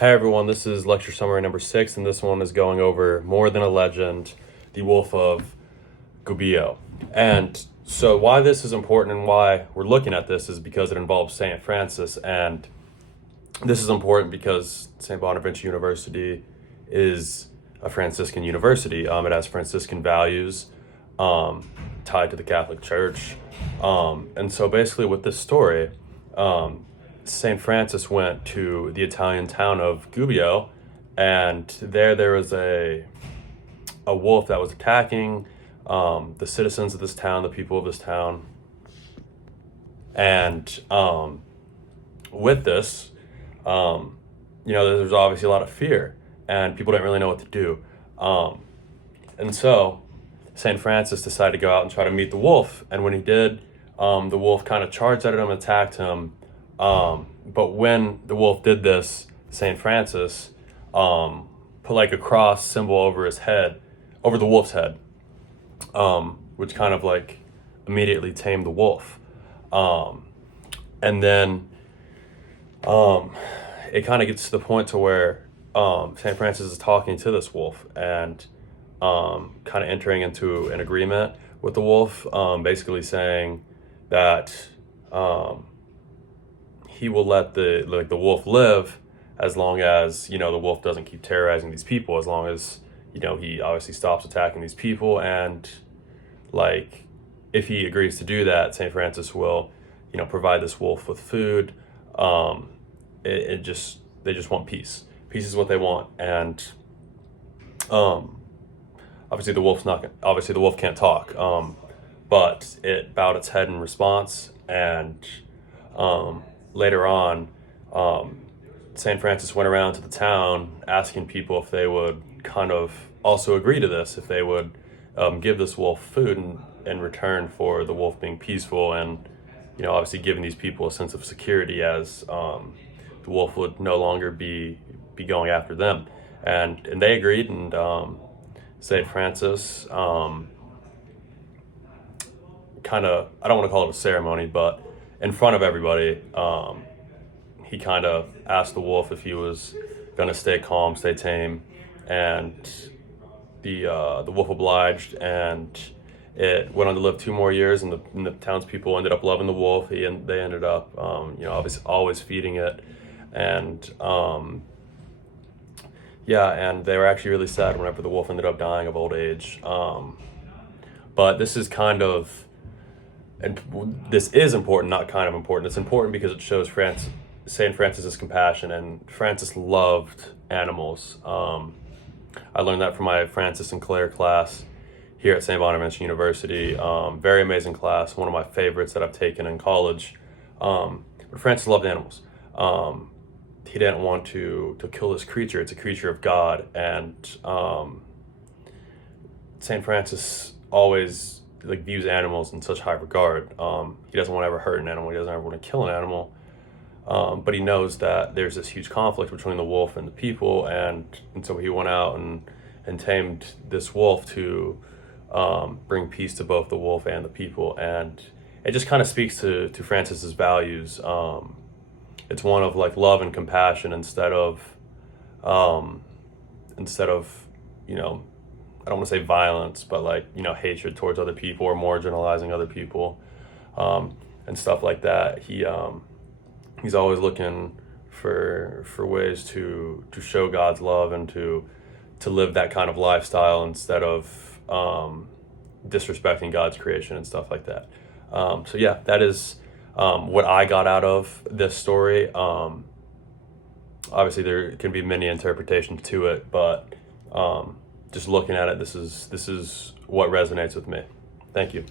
Hey everyone, this is lecture summary number 6, and this one is going over More Than a Legend, the Wolf of Gubbio. And so why this is important and why we're looking at this is because it involves St. Francis, and this is important because St. Bonaventure University is a Franciscan university. It has Franciscan values tied to the Catholic Church. And so basically with this story, St. Francis went to the Italian town of Gubbio, and there was a wolf that was attacking the citizens of this town, the people of this town. And with this, there's obviously a lot of fear, and people didn't really know what to do. And so St. Francis decided to go out and try to meet the wolf. And when he did, the wolf kind of charged at him and attacked him. But when the wolf did this, St. Francis put like a cross symbol over his head, over the wolf's head, which kind of like immediately tamed the wolf. And then it kind of gets to the point to where St. Francis is talking to this wolf and kind of entering into an agreement with the wolf, basically saying that he will let the wolf live as long as the wolf doesn't keep terrorizing these people, as long as he obviously stops attacking these people. And like if he agrees to do that, St. Francis will provide this wolf with food. They just want peace. Peace is what they want. And obviously the wolf can't talk, but it bowed its head in response. And later on, St. Francis went around to the town asking people if they would kind of also agree to this, if they would give this wolf food in return for the wolf being peaceful, and obviously giving these people a sense of security, as the wolf would no longer be going after them. And they agreed, and St. Francis kind of, I don't want to call it a ceremony, but in front of everybody, he kind of asked the wolf if he was going to stay calm, stay tame, and the wolf obliged, and it went on to live 2 more years, and the townspeople ended up loving the wolf. They ended up, obviously always feeding it, and and they were actually really sad whenever the wolf ended up dying of old age. But this is kind of, and this is important, not kind of important. It's important because it shows St. Francis's compassion, and Francis loved animals. I learned that from my Francis and Claire class here at St. Bonaventure University. Very amazing class, one of my favorites that I've taken in college. But Francis loved animals. He didn't want to kill this creature. It's a creature of God. And St. Francis always views animals in such high regard. He doesn't want to ever hurt an animal. He doesn't ever want to kill an animal. But he knows that there's this huge conflict between the wolf and the people, and so he went out and tamed this wolf to bring peace to both the wolf and the people. And it just kind of speaks to Francis's values. It's one of love and compassion instead of I don't want to say violence, but hatred towards other people or marginalizing other people, and stuff like that. He's always looking for ways to show God's love and to live that kind of lifestyle instead of disrespecting God's creation and stuff like that. So yeah, that is what I got out of this story. Obviously there can be many interpretations to it, but just looking at it, this is what resonates with me. Thank you.